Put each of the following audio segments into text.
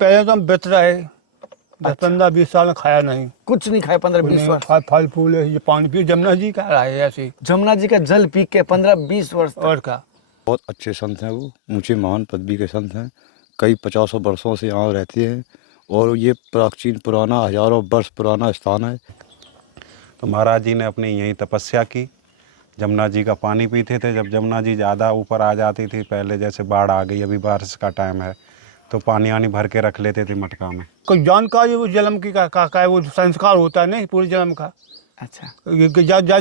पहले तो हम बेच रहे 10-15-20 साल में खाया नहीं, कुछ नहीं खाए 15-20 वर्ष। फल फूल ये पानी पियो, जमुना जी का रहा है ऐसे। जमुना जी का जल पी के 15-20 वर्ष तक। और का बहुत अच्छे संत हैं, वो ऊंचे महान पदवी के संत हैं, कई 50 वर्षों से यहाँ रहते हैं और ये प्राचीन पुराना हजारों वर्ष पुराना स्थान है। तो महाराज जी ने अपनी यहीं तपस्या की, जमुना जी का पानी पीते थे। जब जमुना जी ज़्यादा ऊपर आ जाती थी, पहले जैसे बाढ़ आ गई, अभी बारिश का टाइम है, तो पानी आनी भर के रख लेते थे मटका में। कोई जानकारी वो जन्म की का वो संस्कार होता है नहीं पूरे जन्म का। अच्छा,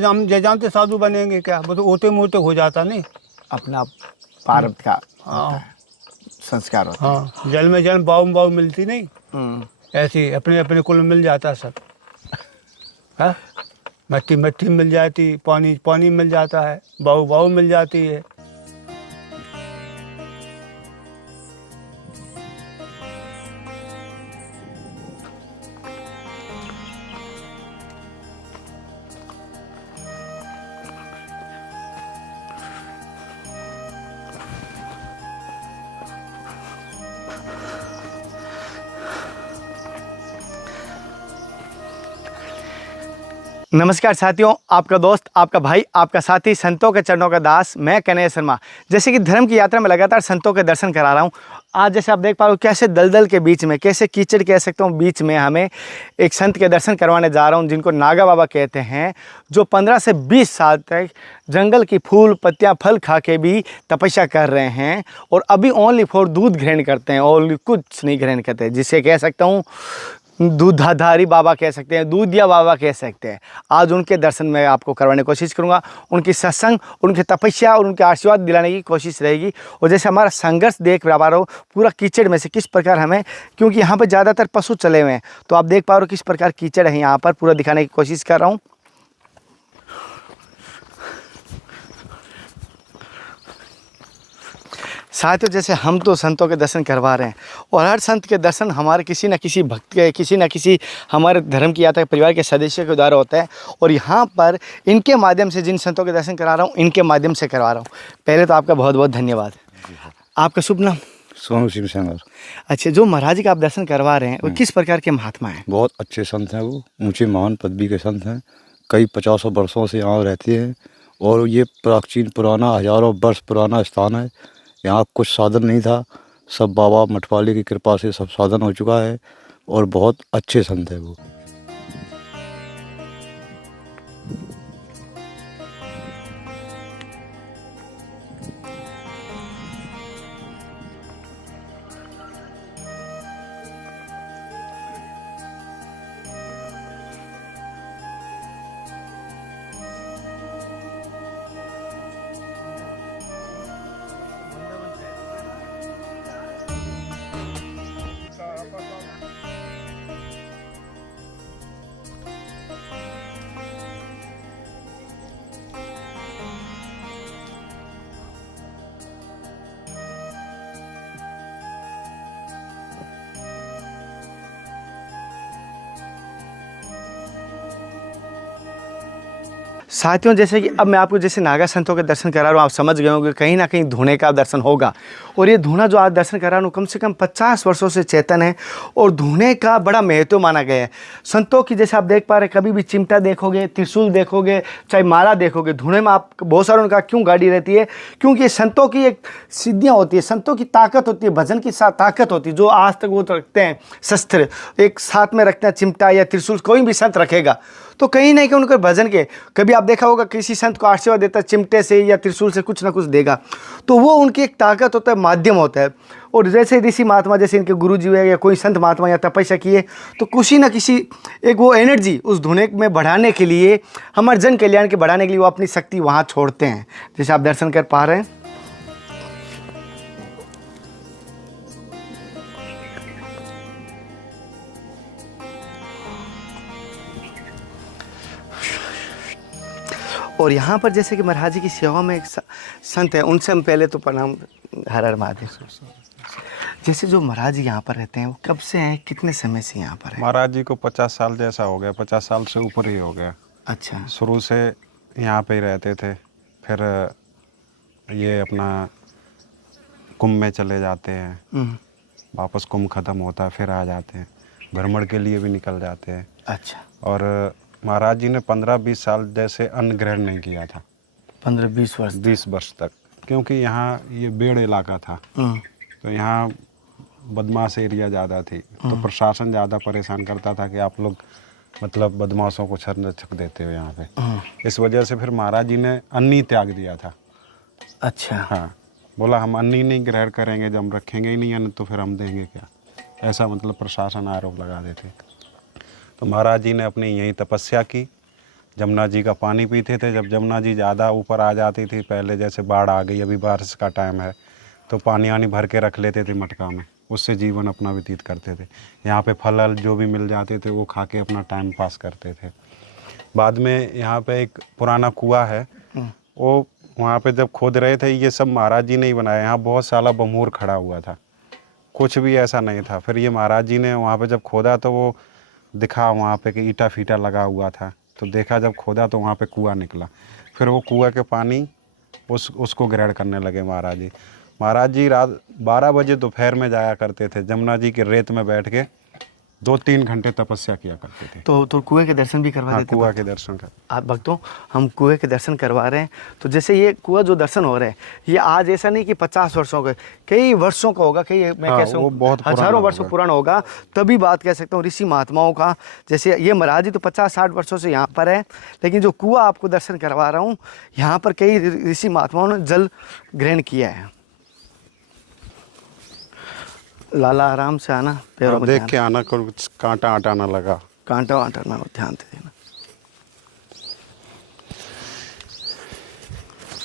हम जानते साधु बनेंगे क्या, वो तो ओते मोटे हो जाता नहीं। अपना प्रारब्ध का हाँ। होता है, संस्कार होता है। हाँ, जल में जन्म बाऊ बाऊ मिलती नहीं, हम्म। ऐसे अपने अपने कुल मिल जाता सब। हाँ, मिट्टी मिट्टी मिल जाती, पानी पानी मिल जाता है, बाऊ बाऊ मिल जाती है। नमस्कार साथियों, आपका दोस्त, आपका भाई, आपका साथी, संतों के चरणों का दास, मैं कन्हैया शर्मा। जैसे कि धर्म की यात्रा में लगातार संतों के दर्शन करा रहा हूँ। आज जैसे आप देख पा रहे हो कैसे दलदल के बीच में, कैसे कीचड़ कह सकता हूँ बीच में, हमें एक संत के दर्शन करवाने जा रहा हूँ जिनको नागा बाबा कहते हैं, जो 15 से 20 साल तक जंगल की फूल पत्तियाँ फल खा के भी तपस्या कर रहे हैं और अभी ओनली फॉर दूध ग्रहण करते हैं, ओनली कुछ नहीं ग्रहण करते, जिसे कह सकता हूँ दूधाधारी बाबा कह सकते हैं, दूधिया बाबा कह सकते हैं। आज उनके दर्शन में आपको करवाने की कोशिश करूंगा, उनकी सत्संग, उनकी तपस्या और उनके आशीर्वाद दिलाने की कोशिश रहेगी। और जैसे हमारा संघर्ष देख पा रहे हो पूरा कीचड़ में से किस प्रकार हमें, क्योंकि यहाँ पर ज़्यादातर पशु चले हुए हैं, तो आप देख पा रहे हो किस प्रकार कीचड़ है यहाँ पर, पूरा दिखाने की कोशिश कर रहा हूँ। साथियों, जैसे हम तो संतों के दर्शन करवा रहे हैं और हर संत के दर्शन हमारे किसी न किसी भक्त के, किसी न किसी हमारे धर्म की यात्रा परिवार के सदस्य के द्वारा होता है। और यहाँ पर इनके माध्यम से जिन संतों के दर्शन करा रहा हूँ, इनके माध्यम से करवा रहा हूँ। पहले तो आपका बहुत बहुत धन्यवाद। आपका शुभ नाम? सोनू सिंह सेंगर। अच्छा, जो महाराज जी का आप दर्शन करवा रहे हैं वो किस प्रकार के महात्मा हैं? बहुत अच्छे संत हैं, वो ऊंचे महान पदवी के संत हैं, कई 50 वर्षों से यहाँ रहते हैं और ये प्राचीन पुराना हजारों वर्ष पुराना स्थान है। यहाँ कुछ साधन नहीं था, सब बाबा मठवाले की कृपा से सब साधन हो चुका है और बहुत अच्छे संत है वो। साथियों, जैसे कि अब मैं आपको जैसे नागा संतों के दर्शन करा रहा हूँ, आप समझ गए होंगे कहीं ना कहीं धूने का दर्शन होगा। और ये धूना जो आज दर्शन करा रहा हूँ कम से कम 50 वर्षों से चेतन है और धूने का बड़ा महत्व माना गया है। संतों की जैसे आप देख पा रहे, कभी भी चिमटा देखोगे, त्रिशूल देखोगे, चाहे माला देखोगे, धूने में आप बहुत सारा उनका क्यों गाड़ी रहती है, क्योंकि संतों की एक सिद्धियाँ होती है, संतों की ताकत होती है, भजन की ताकत होती है, जो आज तक वो रखते हैं शस्त्र, एक साथ में रखते हैं चिमटा या त्रिशूल, कोई भी संत रखेगा तो कहीं नहीं कहीं उनके भजन के, कभी आप देखा होगा किसी संत को आशीर्वाद देता है चिमटे से या त्रिशूल से कुछ ना कुछ देगा, तो वो उनकी एक ताकत होता है, माध्यम होता है। और जैसे ऋषि महात्मा, जैसे इनके गुरु जी है या कोई संत महात्मा या तपस्या किए, तो किसी ना किसी एक वो एनर्जी उस धुने में बढ़ाने के लिए, हमारे जन कल्याण के बढ़ाने के लिए वो अपनी शक्ति वहाँ छोड़ते हैं, जैसे आप दर्शन कर पा रहे हैं। और यहाँ पर जैसे कि महाराज जी की सेवा में एक संत है, उनसे हम पहले तो प्रणाम, हर हर महादेव। जैसे जो महाराज जी यहाँ पर रहते हैं वो कब से हैं, कितने समय से यहाँ पर है? महाराज जी को 50 साल जैसा हो गया, 50 साल से ऊपर ही हो गया। अच्छा, शुरू से यहाँ पे ही रहते थे, फिर ये अपना कुंभ में चले जाते हैं, वापस कुंभ ख़त्म होता है फिर आ जाते हैं, भ्रमण के लिए भी निकल जाते हैं। अच्छा, और महाराज जी ने 15-20 साल जैसे अन्न ग्रहण नहीं किया था, 15-20 वर्ष। 20 वर्ष तक, क्योंकि यहाँ ये बेड़ इलाका था, तो यहाँ बदमाश एरिया ज़्यादा थी, तो प्रशासन ज़्यादा परेशान करता था कि आप लोग मतलब बदमाशों को छर छक देते हो यहाँ पे। इस वजह से फिर महाराज जी ने अन्न ही त्याग दिया था। अच्छा, हाँ, बोला हम अन्न ही नहीं ग्रहण करेंगे, जब हम रखेंगे ही नहीं अन्न तो फिर हम देंगे क्या, ऐसा मतलब प्रशासन आरोप लगा देते। तो महाराज जी ने अपनी यहीं तपस्या की, जमुना जी का पानी पीते थे। जब जमुना जी ज़्यादा ऊपर आ जाती थी, पहले जैसे बाढ़ आ गई, अभी बारिश का टाइम है, तो पानी आनी भर के रख लेते थे मटका में, उससे जीवन अपना व्यतीत करते थे। यहाँ पे फल जो भी मिल जाते थे वो खा के अपना टाइम पास करते थे। बाद में यहाँ पे एक पुराना कुआं है, वो वहाँ पे जब खोद रहे थे, ये सब महाराज जी ने ही बनाया। यहाँ बहुत सारा बमूर खड़ा हुआ था, कुछ भी ऐसा नहीं था। फिर ये महाराज जी ने वहाँ पे जब खोदा तो वो दिखा वहाँ पे कि ईटा फीटा लगा हुआ था, तो देखा जब खोदा तो वहाँ पे कुआं निकला। फिर वो कुआं के पानी उसको ग्रहण करने लगे महाराज जी। महाराज जी रात 12 बजे दोपहर में जाया करते थे, जमुना जी के रेत में बैठ के 2-3 घंटे तपस्या किया करते थे। तो कुएं के दर्शन भी करवा हाँ, देते कुआं के दर्शन कर। आप भक्तों, हम कुएं के दर्शन करवा रहे हैं। तो जैसे ये कुआं जो दर्शन हो रहे हैं, ये आज ऐसा नहीं कि 50 वर्षों का, कई वर्षों का होगा, कई मैं हाँ, कह सकता वो हूँ बहुत पुराना हजारों वर्षों होगा। पुराना होगा। तभी बात कह सकता हूँ ऋषि महात्माओं का। जैसे ये महाराज जी तो 50-60 वर्षों से यहाँ पर है, लेकिन जो कुआं आपको दर्शन करवा रहा हूँ, यहाँ पर कई ऋषि महात्माओं ने जल ग्रहण किया है। लाला आराम से आना, पैरों हाँ, में देख ध्यान, के आना, कुछ कांटा आटा ना लगा। कांटा वांटा ना हो, ध्यान दे देना।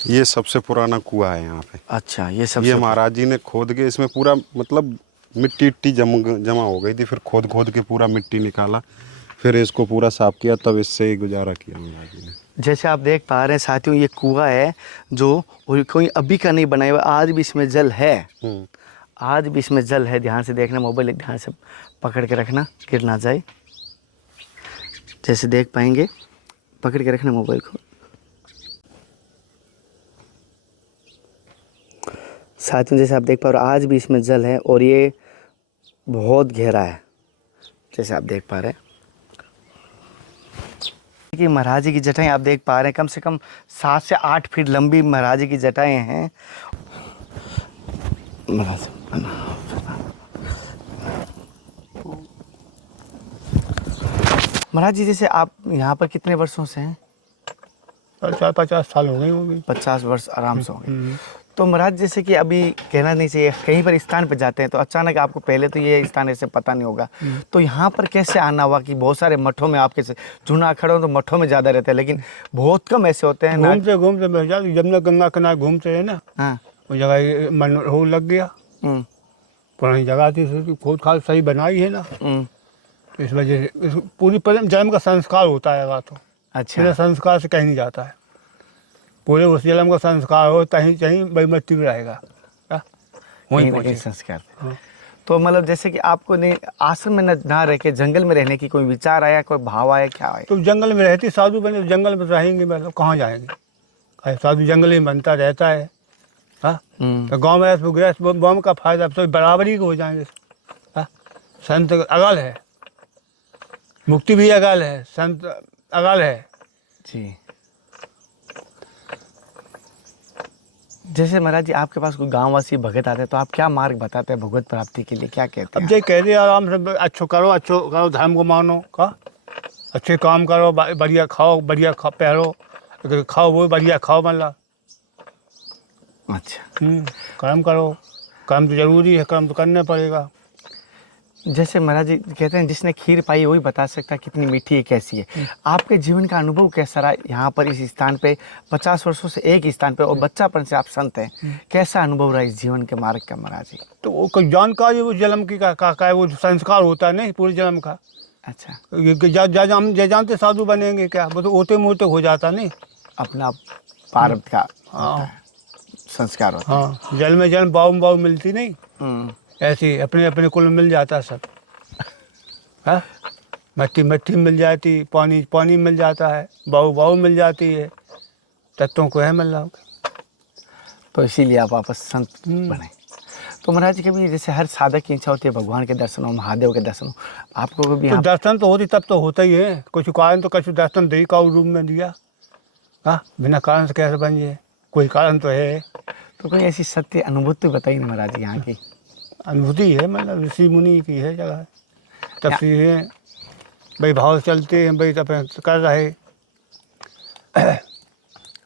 ये सबसे पुराना कुआं है यहाँ पे। अच्छा, ये सब ये महाराज जी ने खोद के, इसमें पूरा मतलब मिट्टी जमा हो गई थी, फिर खोद के पूरा मिट्टी निकाला, फिर इसको पूरा साफ किया, तब इससे ही गुजारा किया महाराज जी ने। जैसे आप देख पा रहे हैं साथियों, ये कुआं है जो कोई अभी का नहीं बनाया हुआ, आज भी इसमें जल है, आज भी इसमें जल है। ध्यान से देखना, मोबाइल ध्यान से पकड़ के रखना, गिर ना जाए। जैसे देख पाएंगे, पकड़ के रखना मोबाइल को। साथियों जैसे आप देख पा रहे हो, आज भी इसमें जल है और ये बहुत गहरा है, जैसे आप देख पा रहे हैं कि महाराज जी की जटाएं आप देख पा रहे हैं, कम से कम 7 से 8 फीट लंबी महाराज जी की जटाएं हैं। महाराज जी जैसे आप यहाँ पर कितने वर्षों से हैं? 50 साल हो गए होंगे। 50 वर्ष आराम से होंगे। तो महाराज जैसे कि अभी कहना नहीं चाहिए, कहीं पर स्थान पर जाते हैं तो अचानक आपको, पहले तो ये स्थान ऐसे पता नहीं होगा, तो यहाँ पर कैसे आना हुआ? कि बहुत सारे मठों में आपके जूना अखाड़ों तो मठों में ज़्यादा रहते हैं, लेकिन बहुत कम ऐसे होते हैं। घूमते घूमते मैं जाती, जमुना गंगा किनारे घूमते हैं ना, हाँ, वो जगह मन हो लग गया। पुरानी जगह थी, खोद खाद सही बनाई है ना, तो इस वजह से पूरी जन्म का संस्कार होता है। तो अच्छा, बिना संस्कार से कहीं नहीं जाता है। पूरे उस जन्म का संस्कार हो, कहीं कहीं बैमट्टी में रहेगा, वहीं पहुँचे संस्कार। हाँ। तो मतलब जैसे कि आपको ने आश्रम में ना रह के जंगल में रहने की कोई विचार आया, कोई भाव आया, क्या आया? तो जंगल में रहती साधु बने, जंगल में रहेंगे, मतलब कहाँ जाएंगे? साधु जंगल में बनता रहता है। हाँ, तो गाँव में गृहस्थ गाँव का फायदा तो बराबरी के हो जाएंगे। हाँ, संत अगल है, मुक्ति भी अगल है, संत अगल है जी। जैसे महाराज जी आपके पास कोई गांववासी भगत आते हैं तो आप क्या मार्ग बताते हैं भगवत प्राप्ति के लिए, क्या कहते हैं? अब जो कहते आराम से अच्छो करो, धर्म को मानो, का अच्छे काम करो, बढ़िया खाओ, बढ़िया पहरो, खाओ वो बढ़िया खाओ, मतलब अच्छा, कर्म करो, कर्म तो जरूरी है, कर्म तो करना पड़ेगा। जैसे महाराज जी कहते हैं जिसने खीर पाई वही बता सकता है कितनी मीठी है, कैसी है। आपके जीवन का अनुभव कैसा रहा यहाँ पर, इस स्थान पे 50 वर्षों से एक स्थान पे, और बच्चापन से आप संत हैं, कैसा अनुभव रहा इस जीवन के मार्ग का महाराज जी? तो वो कोई जानकारी, वो जन्म की का वो संस्कार होता है नहीं पूरे जन्म का। अच्छा, हम जानते साधु बनेंगे क्या, वो तो ओते मोटे हो जाता नहीं, अपना प्रारब्ध का होता है, संस्कार होता है। हाँ, जल में जन्म बाऊ मिलती नहीं, ऐसे अपने अपने कुल मिल जाता सब। हाँ, मट्टी मिल जाती, पानी मिल जाता है, बाऊ मिल जाती है, तत्वों को है मिल रहा। तो इसीलिए आप वापस संत बने। तो महाराज जी कभी जैसे हर साधक की इच्छा होती है भगवान के दर्शन हो, महादेव के दर्शन हो, आपको भी तो यहाँ दर्शन तो होती तब तो होता ही है, कुछ कारण तो कुछ दर्शन दे का रूम में दिया। हाँ, बिना कारण से कैसे बन जाए, कोई कारण तो है। तो कोई ऐसी सत्य अनुभूति बताइए ना महाराज जी यहाँ की। अनुभूति है, मतलब ऋषि मुनि की है जगह, तब से है भाई, भाव चलते हैं भाई, तब कर रहे।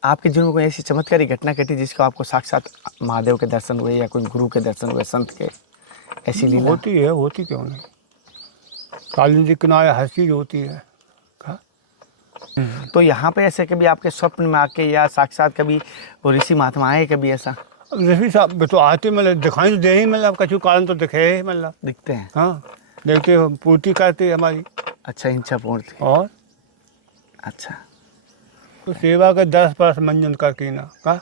आपके जीवन में कोई ऐसी चमत्कारी घटना घटी जिसको आपको साक्षात महादेव के दर्शन हुए या कोई गुरु के दर्शन हुए, संत के, ऐसी लीला? होती है, होती क्यों नहीं, काली जी किनारे हर चीज होती है। हाँ? तो यहाँ पे ऐसे कभी आपके स्वप्न में आके या साक्षात कभी वो ऋषि महात्मा आए कभी ऐसा? ऋषि साहब तो आते, मतलब दिखाई तो दे ही, मतलब कछु कारण तो दिखे ही, मतलब दिखते हैं? हाँ, देखते हो, पूर्ति करते हमारी। अच्छा, इच्छा पूर्ण थी। और अच्छा, तो सेवा के 10 परस मंजन करके ना का,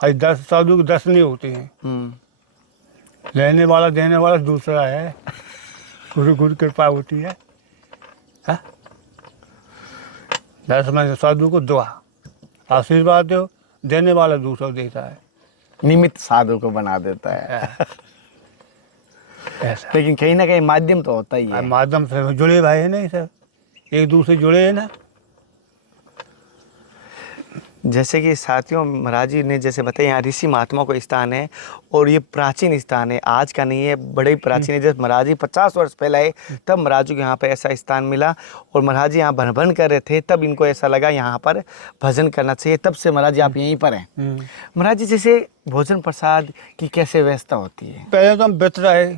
खाली 10 साधु के 10 नहीं होते हैं। लेने वाला देने वाला दूसरा है, गुरु गुरु कृपा होती है। हाँ? 10 में साधु को दुआ आशीर्वाद दो, देने वाला दूसरा देता है। निमित्त साधु को बना देता है। ऐसा लेकिन कहीं ना कहीं माध्यम तो होता ही है। माध्यम से जुड़े भाई है नहीं सर, एक दूसरे जुड़े है ना। जैसे कि साथियों महाराज जी ने जैसे बताया, यहाँ ऋषि महात्मा को स्थान है और ये प्राचीन स्थान है, आज का नहीं है, बड़े ही प्राचीन है। जब महाराज जी 50 वर्ष पहले आए तब महाराज जी को यहाँ पर ऐसा स्थान मिला और महाराज जी यहाँ भन कर रहे थे, तब इनको ऐसा लगा यहाँ पर भजन करना चाहिए, तब से महाराज जी आप यहीं पर हैं। महाराज जी जैसे भोजन प्रसाद की कैसे व्यवस्था होती है? पहले तो हम बेच रहे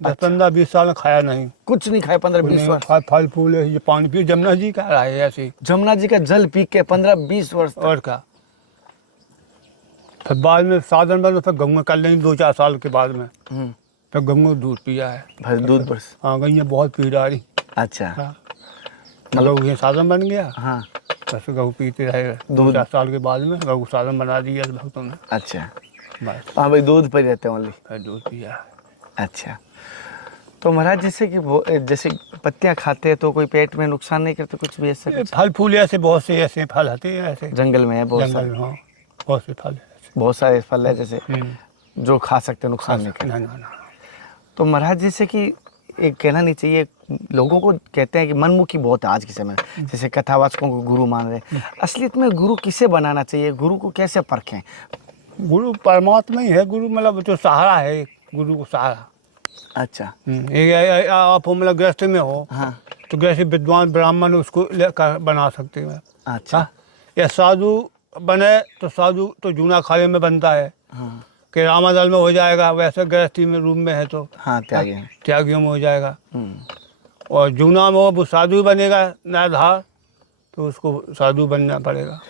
10-15-20 साल खाया नहीं, कुछ नहीं खाए 15-20 वर्ष? फल फूल है, ये पानी पियो, जमुना जी का रहा है ऐसे, जमुना जी का जल पी के 15-20 वर्ष तक। और का फिर बाद में साधन बन, फिर गंगा कर लेंगे 2-4 साल के बाद में, फिर गंगा दूध पिया है। बस दूध बस? हाँ, गैया बहुत पी रही। अच्छा, हाँ, मतलब ये साधन बन गया। हाँ, बस गऊ पीते रहे 2-4 साल के बाद में, गऊ साधन बना दिया भक्तों ने। अच्छा, बस हाँ भाई, दूध पर रहते हैं ओनली? फिर दूध पिया। अच्छा, तो महाराज जैसे कि वो जैसे पत्तियां खाते हैं तो कोई पेट में नुकसान नहीं करते कुछ भी ऐसा? ये फल फूल ऐसे बहुत से ऐसे फल आते हैं, ऐसे जंगल में है बहुत जंगल सारे? में, हाँ, बहुत से फल है ऐसे। बहुत सारे फल है जैसे जो खा सकते हैं, नुकसान नहीं करते। ना। तो महाराज जैसे कि एक कहना नहीं चाहिए, लोगों को कहते हैं कि मनमुखी बहुत है आज के समय, जैसे कथावाचकों को गुरु मान रहे, असलियत में गुरु किसे बनाना चाहिए, गुरु को कैसे परखें? गुरु परमात्मा ही है, गुरु मतलब जो सहारा है, गुरु को सहारा। अच्छा, आप मतलब गृहस्थ में हो, हाँ, तो गृहस्थ विद्वान ब्राह्मण उसको लेकर बना सकते हैं। अच्छा, हाँ? या साधु बने तो साधु तो जूना खाले में बनता है, हाँ, कि रामादल में हो जाएगा, वैसे गृहस्थी में रूम में है तो हाँ, त्यागी है। त्यागियों में हो जाएगा। और जूना में वो साधु बनेगा नाधार, तो उसको साधु बनना पड़ेगा।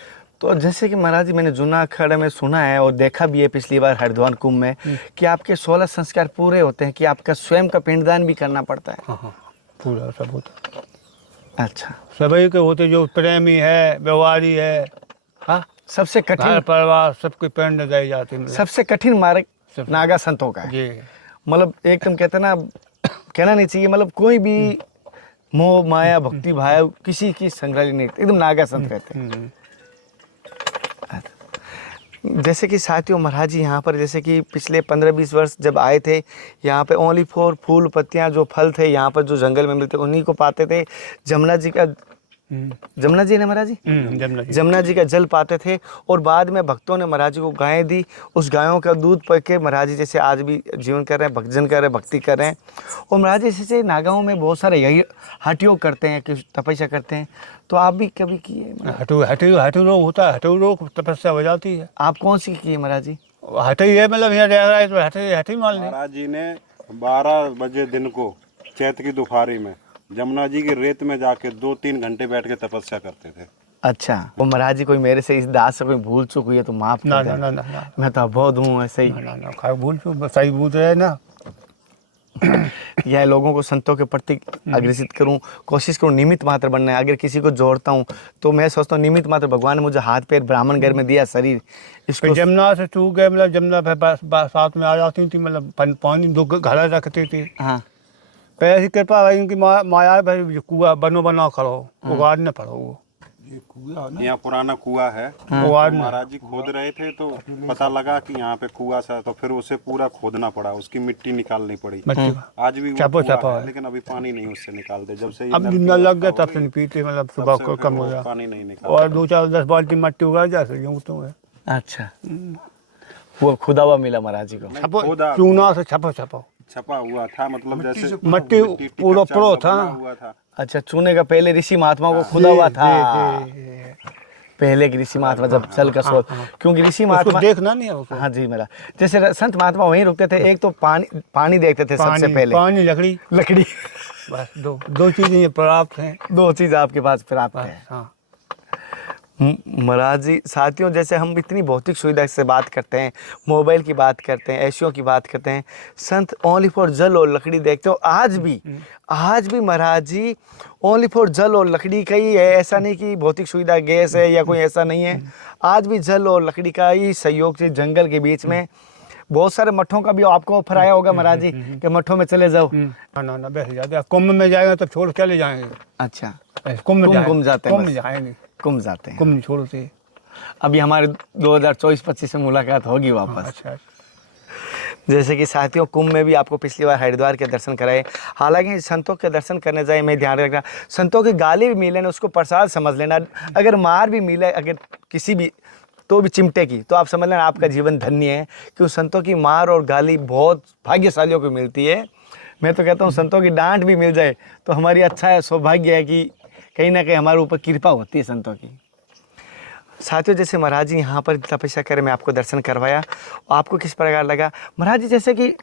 तो जैसे कि महाराज जी मैंने जूना अखाड़ा में सुना है और देखा भी है पिछली बार हरिद्वार कुंभ में कि आपके 16 संस्कार पूरे होते हैं, कि आपका स्वयं का पिंडदान भी करना पड़ता है। हाँ, पूरा सब होता। अच्छा, सभी के होते, जो प्रेमी है, व्यवहारी है, हाँ, सबसे घर कठिन, परिवार सबके पिंड दे जाते हैं। सबसे कठिन मार्ग नागा संतों का है। जी, मतलब एकदम कहते हैं ना, कहना नहीं चाहिए, मतलब कोई भी मोह माया भक्ति भाव किसी की संग्रह नहीं, एकदम नागा संत रहते हैं। जैसे कि साथियों महाराज जी यहाँ पर जैसे कि पिछले 15-20 वर्ष जब आए थे यहाँ पे ओनली फॉर फूल पत्तियाँ जो फल थे यहाँ पर जो जंगल में मिलते उन्हीं को पाते थे। जमुना जी का, जमुना जी ने महाराज जी, जमुना जी का जल पाते थे और बाद में भक्तों ने महाराज जी को गायें दी, उस गायों का दूध पी के महाराज जी जैसे आज भी जीवन कर रहे हैं, भजन कर रहे हैं, भक्ति कर रहे हैं। और महाराज जी जैसे नागांव में बहुत सारे यही हठ योग करते हैं, कि तपस्या करते हैं, तो आप भी कभी किए? हटू रोग होता है, हटू रोग तपस्या हो जाती है। आप कौन सी किए महाराज जी? हट ही है, मतलब यहाँ रह रहा है तो हट ही मान लें। महाराज जी ने 12 बजे दिन को चैत की दोपहरी में जमुना जी की रेत में जाके 2-3 घंटे बैठ के तपस्या करते थे। अच्छा, वो महाराज जी कोई मेरे से इस दास से कोई भूल चूक हुई है तो माफ ना कर ना देना। ना ना मैं तो अबोध हूँ ऐसे ही। ना, खाए भूल चूक सही बूझ रहे ना। यह लोगों को संतों के प्रति अग्रसित करूं, कोशिश करूं निमित्त मात्र बनना है। अगर किसी को जोड़ता हूं तो मैं सोचता हूं निमित्त मात्र, भगवान ने मुझे हाथ पैर ब्राह्मण घर में दिया, शरीर, इसको जमुना से चूक गए, मतलब जमुना साथ में आ जाती थी, मतलब पानी 2 घर रखती थी। हाँ, पैसे कृपा भाई उनकी माया भाई, कुआ बनो बना खड़ो, उगाड़ने पड़ो वो। यहाँ पुराना कुआं है। वो तो आज महाराज जी खोद रहे थे तो पता लगा कि यहाँ पे कुआं सा, तो फिर उसे पूरा खोदना पड़ा, उसकी मिट्टी निकालनी पड़ी। मट्टी आज भी वो छापो कुआं छापा है, है। लेकिन अभी पानी नहीं उससे निकालते। जब से ये अब नलकी नल लग गया व्यवस्था तब से हो नहीं गई, पीते, मतलब तब सुबह से को फिर कम हो वो गया। पानी नहीं निकालते। और 2-4-10 बाल्टी मट्टी उगा जैसे यूँ तो है। अच्छा, वो खुदा हुआ मिला महाराज जी को। नहीं, छपो खोदा चूना से छपो छपो छपा हुआ था, मतलब जैसे मट्टी पूरा टिकट प्रो चावल था। बना हुआ था। अच्छा, चूने का पहले ऋषि महात्मा को खुदा हुआ था। जी। पहले के ऋषि महात्मा जब चल का सोच, क्योंकि ऋषि उसको महात्मा, देखना नहीं है उसको। हाँ जी मेरा, जैसे संत महात्मा वहीं रुकते थे, एक तो पानी देखते थे सबसे पहले, पानी लकड़ी, लकड़ी, बस दो चीजें ये प्राप्त हैं। दो चीज आपके पास प्राप्त बस, है। हाँ। महाराज जी साथियों, जैसे हम इतनी भौतिक सुविधा से बात करते हैं, मोबाइल की बात करते हैं, एशियों की बात करते हैं, संत ओनली फॉर जल और लकड़ी देखते हो। आज भी महाराज जी ओनली फॉर जल और लकड़ी का ही है, ऐसा नहीं कि भौतिक सुविधा गैस है या कोई ऐसा नहीं है। आज भी जल और लकड़ी का ही सहयोग से जंगल के बीच में बहुत सारे मठों का भी आपको ऑफर आया होगा महाराज जी कि मठों में चले जाओ। ना बैठ जाते, कुंभ में जाएगा तो छोड़ चले जाएंगे। अच्छा, कुंभ कुंभ जाते हैं, कुंभ बस। जाएंगे, कुंभ जाते हैं। कुंभ नहीं छोड़ते। अभी हमारे 2024-25 में मुलाकात होगी वापस। अच्छा, जैसे कि साथियों, कुंभ में भी आपको पिछली बार हरिद्वार के दर्शन कराए। हालांकि संतों के दर्शन करने जाए, मैं ध्यान रखना, संतों की गाली भी मिले ना उसको प्रसाद समझ लेना। अगर मार भी मिले अगर किसी भी, तो भी चिमटे की, तो आप समझ लेना आपका जीवन धन्य है। क्यों, संतों की मार और गाली बहुत भाग्यशालियों को मिलती है। मैं तो कहता हूँ संतों की डांट भी मिल जाए तो हमारी अच्छा है, सौभाग्य है कि कहीं ना कहीं हमारे ऊपर कृपा होती है संतों की। साथियों, जैसे महाराज जी यहाँ पर तपस्या करें, मैं आपको दर्शन करवाया, आपको किस प्रकार लगा महाराज जी? जैसे कि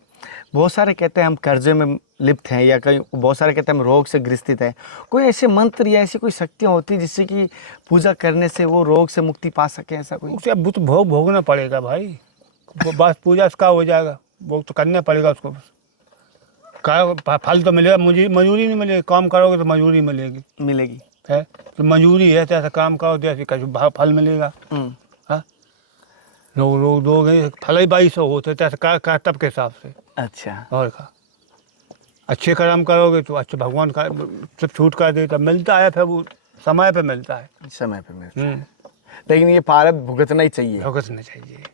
बहुत सारे कहते हैं हम कर्जे में लिप्त हैं, या कहीं बहुत सारे कहते हैं हम रोग से ग्रसित हैं। कोई ऐसे मंत्र या ऐसी कोई शक्तियाँ होती है जिससे कि पूजा करने से वो रोग से मुक्ति पा सके, ऐसा कोई? उसे अब तो भोग भोगना पड़ेगा भाई। वो बस पूजा इसका हो जाएगा, भोग तो करना पड़ेगा उसको। बस का फल तो मिलेगा, मजूरी नहीं मिलेगी। काम करोगे तो मजूरी मिलेगी है, तो मजूरी है, जैसे काम करो जैसे फल मिलेगा। हाँ, लोग फल ही 2200 होते, जैसे कर्तव्य के हिसाब से। अच्छा, और का अच्छे कर्म करोगे तो अच्छे भगवान का सब छूट कर देता, मिलता है, फिर वो समय पे मिलता है। समय पे मिलता। लेकिन ये भारत भुगतना ही चाहिए, भुगतना चाहिए।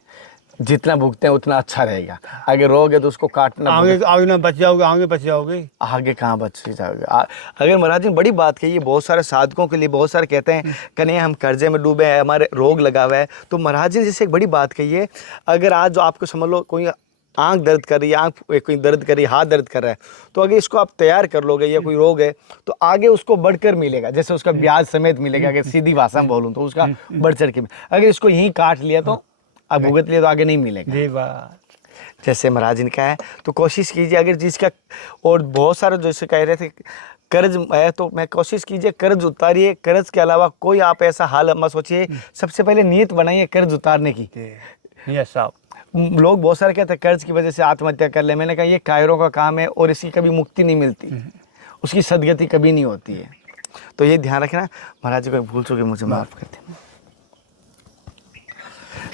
जितना भुगते हैं उतना अच्छा रहेगा। अगर रोग है तो उसको काटना, आगे ना बच जाओगे, आगे बच जाओगे, आगे कहाँ बच जाओगे। अगर महाराज जी ने बड़ी बात कही है, बहुत सारे साधकों के लिए, बहुत सारे कहते हैं कन्हैया हम कर्जे में डूबे हैं, हमारे रोग लगा हुआ है, तो महाराज जी ने जैसे एक बड़ी बात कही है, अगर आज जो आपको समझ लो कोई आंख दर्द कर रही है, आंख कोई दर्द कर रही है, हाथ दर्द कर रहा है, तो अगर इसको आप तैयार कर लोगे या कोई रोग है तो आगे उसको बढ़कर मिलेगा, जैसे उसका ब्याज समेत मिलेगा। अगर सीधी भाषा में बोलूँ तो उसका बढ़ चढ़ के, अगर इसको यहीं काट लिया तो अब भुगत लिया तो आगे नहीं मिलेगा। जी बात। जैसे महाराज ने कहा है, तो कोशिश कीजिए अगर जिसका, और बहुत सारे जैसे कह रहे थे कर्ज है, तो मैं कोशिश कीजिए कर्ज उतारिए। कर्ज के अलावा कोई आप ऐसा हाल मत सोचिए, सबसे पहले नीयत बनाइए कर्ज उतारने की। यस साहब। लोग बहुत सारे कहते हैं कर्ज की वजह से आत्महत्या कर ले। मैंने कहा ये कायरों का काम है और इसकी कभी मुक्ति नहीं मिलती, उसकी सदगति कभी नहीं होती है। तो ये ध्यान रखना। महाराज जी को भूल चुके, मुझे माफ़ कर दें।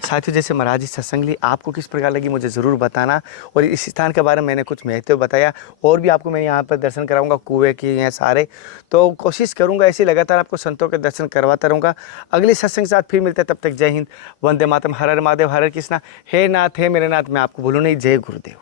साथियों, जैसे महाराज जी सत्संग ली, आपको किस प्रकार लगी मुझे ज़रूर बताना। और इस स्थान के बारे में मैंने कुछ महत्व बताया, और भी आपको मैं यहाँ पर दर्शन कराऊंगा, कुएँ की हैं सारे, तो कोशिश करूँगा ऐसे लगातार आपको संतों के दर्शन करवाता रहूँगा। अगली सत्संग के साथ फिर मिलते हैं, तब तक जय हिंद, वंदे मातरम, हर हर महादेव, हर हर कृष्णा। हे नाथ, हे मेरे नाथ, मैं आपको भूलूँ नहीं। जय गुरुदेव।